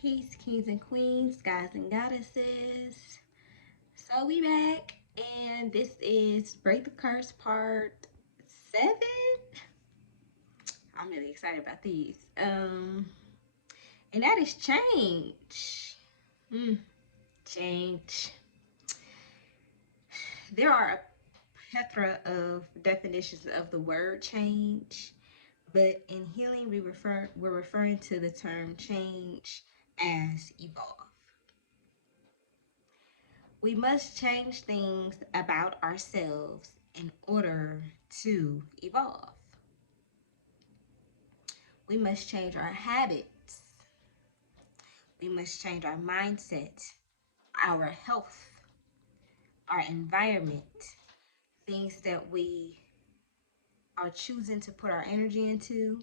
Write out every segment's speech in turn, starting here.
Peace, kings and queens, guys and goddesses. So we back, and this is Break the Curse Part 7. I'm really excited about these. And that is change. Hmm, change. There are a plethora of definitions of the word change, but in healing we're referring to the term change as evolve. We must change things about ourselves in order to evolve. We must change our habits. We must change our mindset, our health, our environment, things that we are choosing to put our energy into,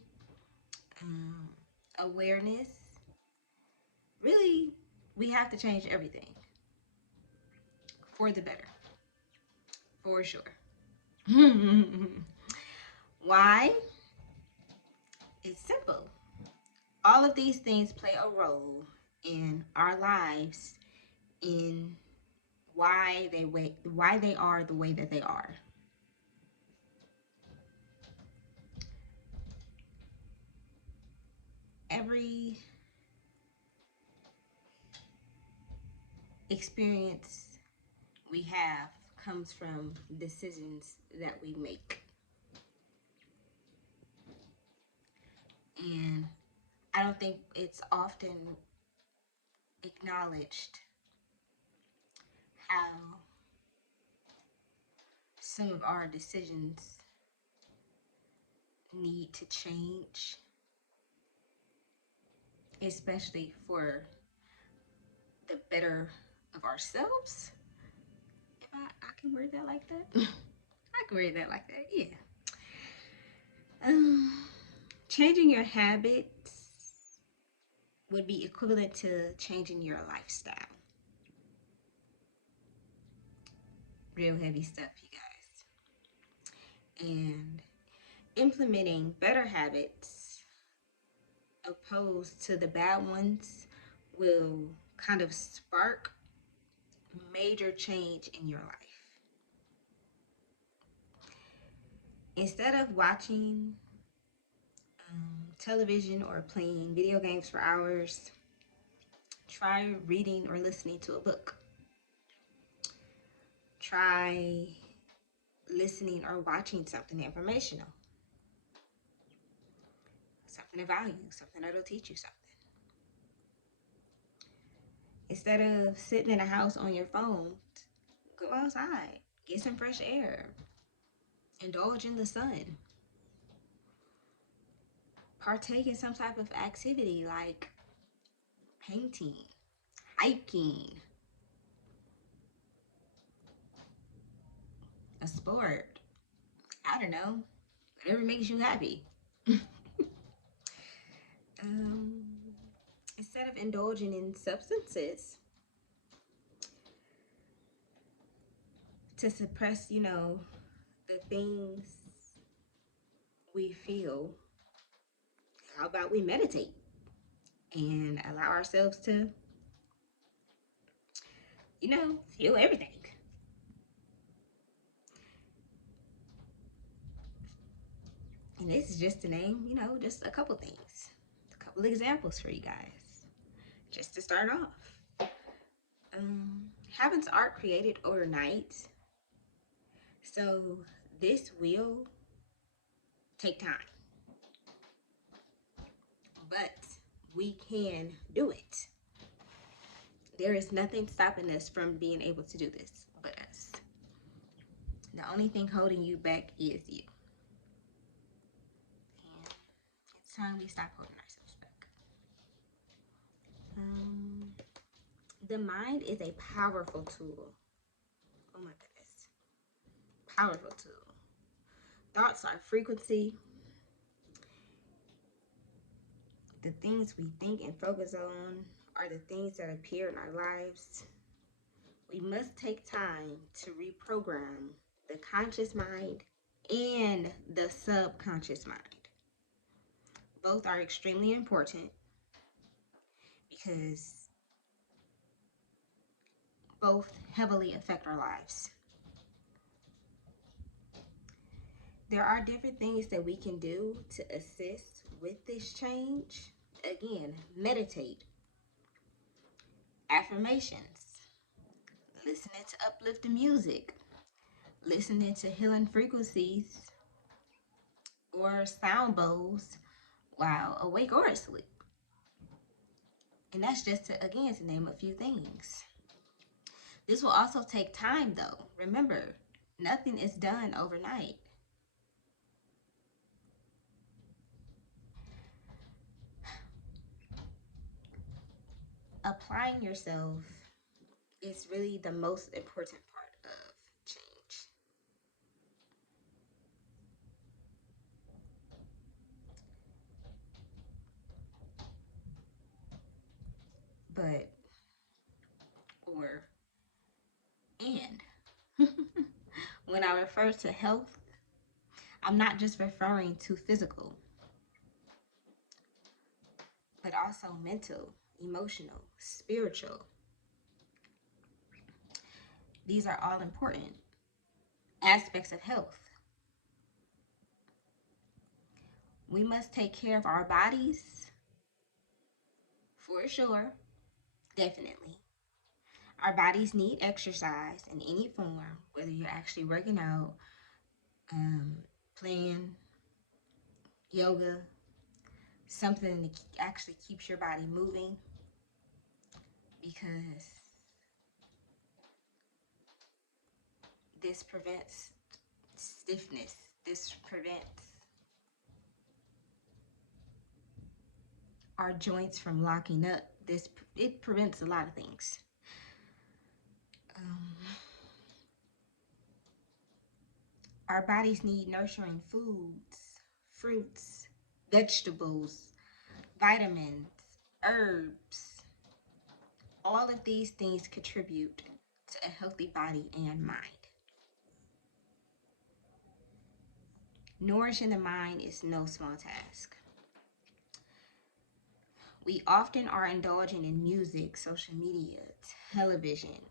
um, awareness. Really, we have to change everything for the better, for sure. Why? It's simple. All of these things play a role in our lives, in why they are the way that they are. Every experience we have comes from decisions that we make. And I don't think it's often acknowledged how some of our decisions need to change, especially for the better of ourselves. If I can word that like that. I can word that like that, yeah. Um, Changing your habits would be equivalent to changing your lifestyle. Real heavy stuff, you guys. And implementing better habits opposed to the bad ones will kind of spark major change in your life. Instead of watching television or playing video games for hours, try reading or listening to a book. Try listening or watching something informational, something of value, something that'll teach you something. Instead of sitting in a house on your phone, go outside, get some fresh air, indulge in the sun, partake in some type of activity like painting, hiking, a sport. I don't know, whatever makes you happy. um, Instead of indulging in substances to suppress, the things we feel, how about we meditate and allow ourselves to, feel everything? And this is just to name, just a couple things, a couple examples for you guys, just to start off. Habits aren't created overnight, so this will take time, but we can do it. There is nothing stopping us from being able to do this but us. The only thing holding you back is you. And it's time we stop holding ourselves back. Um, the mind is a powerful tool. Oh my goodness. Powerful tool. Thoughts are frequency. The things we think and focus on are the things that appear in our lives. We must take time to reprogram the conscious mind and the subconscious mind. Both are extremely important because both heavily affect our lives. There are different things that we can do to assist with this change. Again, meditate, affirmations, listening to uplifting music, listening to healing frequencies or sound bowls while awake or asleep. And that's just to, again, to name a few things. This will also take time though. Remember, nothing is done overnight. Applying yourself is really the most important part of change. But, or, and, when I refer to health, I'm not just referring to physical, but also mental, emotional, spiritual. These are all important aspects of health. We must take care of our bodies for sure, definitely. Our bodies need exercise in any form, whether you're actually working out, playing yoga, something that actually keeps your body moving, because this prevents stiffness. This prevents our joints from locking up. It prevents a lot of things. Um, our bodies need nurturing foods, fruits, vegetables, vitamins, herbs. All of these things contribute to a healthy body and mind. Nourishing the mind is no small task. We often are indulging in music, social media, television,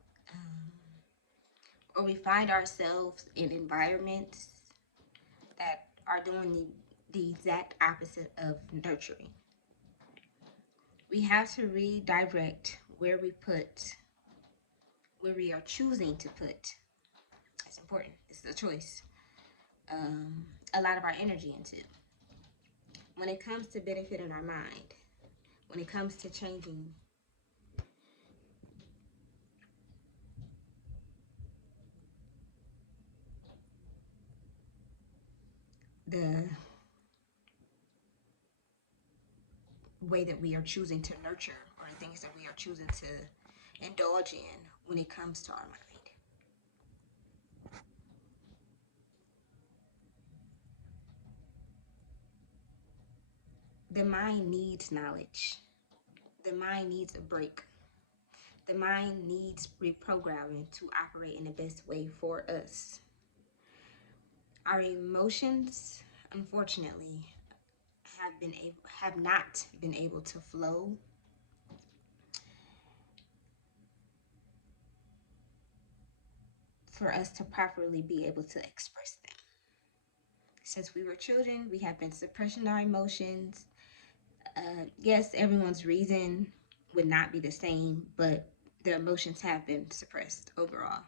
or we find ourselves in environments that are doing the exact opposite of nurturing. We have to redirect where we are choosing to put. That's important. This is a choice. A lot of our energy into. When it comes to benefiting our mind, when it comes to changing the way that we are choosing to nurture, or the things that we are choosing to indulge in when it comes to our mind. The mind needs knowledge. The mind needs a break. The mind needs reprogramming to operate in the best way for us. Our emotions, unfortunately, have not been able to flow for us to properly be able to express them. Since we were children, we have been suppressing our emotions. Yes, everyone's reason would not be the same, but their emotions have been suppressed overall.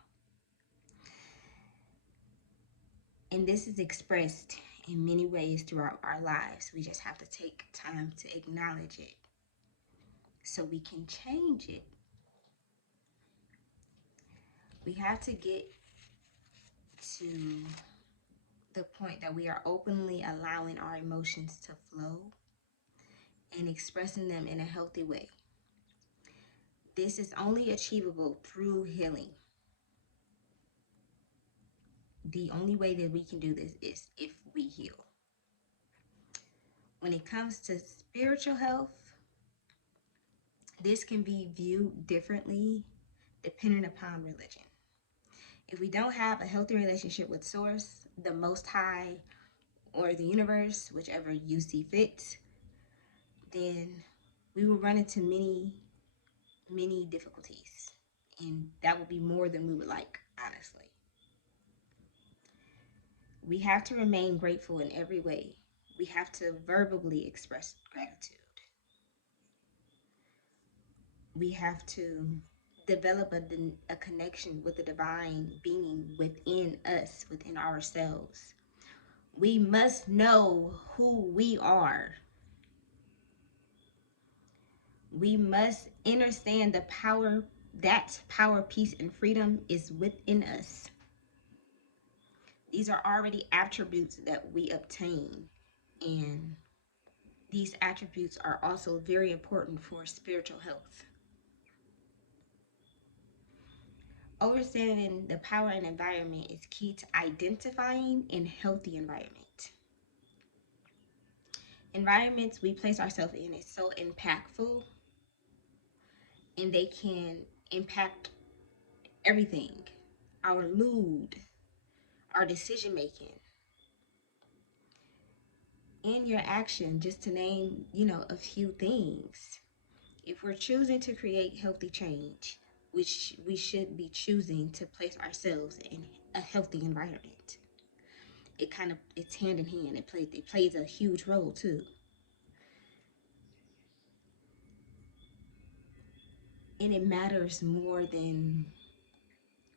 And this is expressed in many ways throughout our lives. We just have to take time to acknowledge it so we can change it. We have to get to the point that we are openly allowing our emotions to flow and expressing them in a healthy way. This is only achievable through healing. The only way that we can do this is if we heal. When it comes to spiritual health, this can be viewed differently depending upon religion. If we don't have a healthy relationship with Source, the Most High, or the universe, whichever you see fit, then we will run into many many difficulties, and that would be more than we would like, honestly. We have to remain grateful in every way. We have to verbally express gratitude. We have to develop a connection with the divine being within us, within ourselves. We must know who we are. We must understand the power, that power, peace, and freedom is within us. These are already attributes that we obtain, and these attributes are also very important for spiritual health. Understanding the power and environment is key to identifying a healthy environment. Environments we place ourselves in is so impactful, and they can impact everything: our mood, our decision making, and your action, just to name, a few things. If we're choosing to create healthy change, which we should be choosing to place ourselves in a healthy environment. It's hand in hand. It plays a huge role too. And it matters more than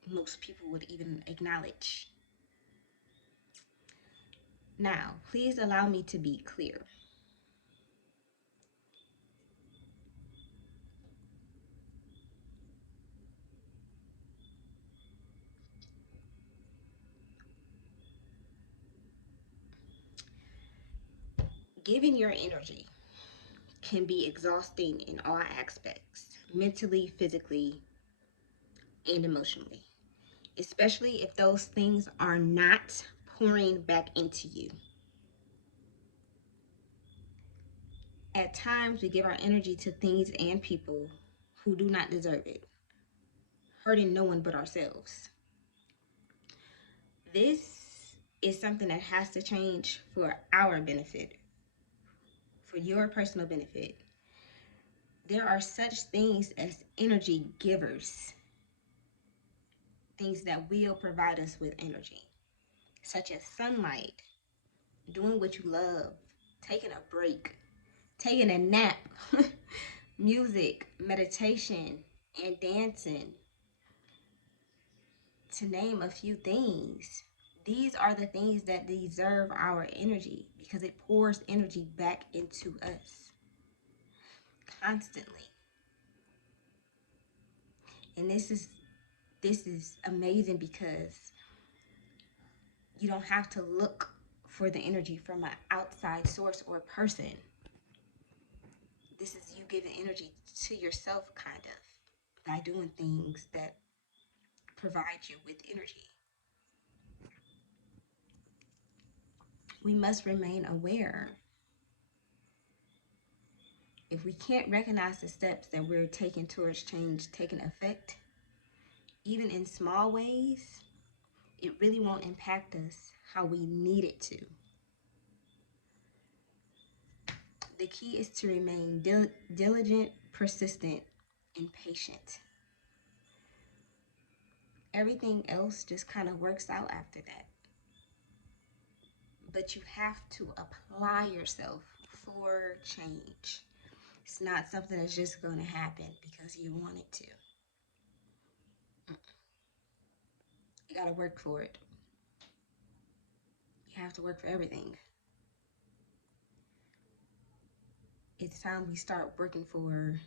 most people would even acknowledge. Now, please allow me to be clear. Giving your energy can be exhausting in all aspects, mentally, physically, and emotionally, especially if those things are not pouring back into you. At times, we give our energy to things and people who do not deserve it, hurting no one but ourselves. This is something that has to change for our benefit, for your personal benefit. There are such things as energy givers, things that will provide us with energy, such as sunlight, doing what you love, taking a break, taking a nap, music, meditation, and dancing, to name a few things. These are the things that deserve our energy because it pours energy back into us constantly. And this is amazing because you don't have to look for the energy from an outside source or person. This is you giving energy to yourself, kind of, by doing things that provide you with energy. We must remain aware. If we can't recognize the steps that we're taking towards change taking effect, even in small ways, it really won't impact us how we need it to. The key is to remain diligent, persistent, and patient. Everything else just kind of works out after that. But you have to apply yourself for change. It's not something that's just going to happen because you want it to. You got to work for it. You have to work for everything. It's time we start working for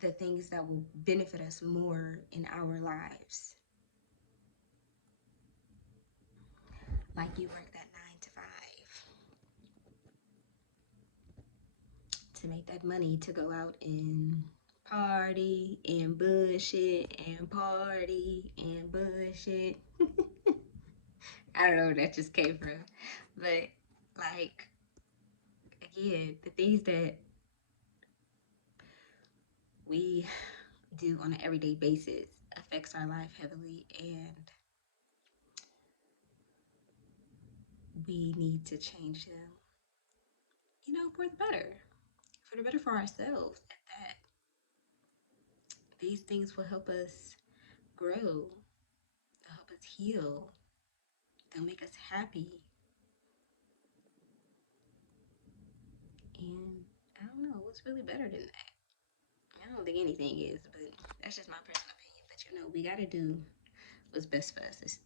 the things that will benefit us more in our lives. Like you work that 9 to 5 to make that money to go out and party and bullshit and party and bullshit. I don't know where that just came from. But, like, again, the things that we do on an everyday basis affects our life heavily, and we need to change them, for the better. For the better for ourselves at that. These things will help us grow, they'll help us heal, they'll make us happy. And I don't know what's really better than that. I don't think anything is, but that's just my personal opinion. But you know, we gotta do what's best for us. It's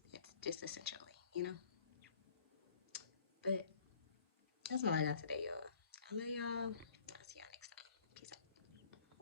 just essentially, you know. But that's all I got today, y'all. I love y'all.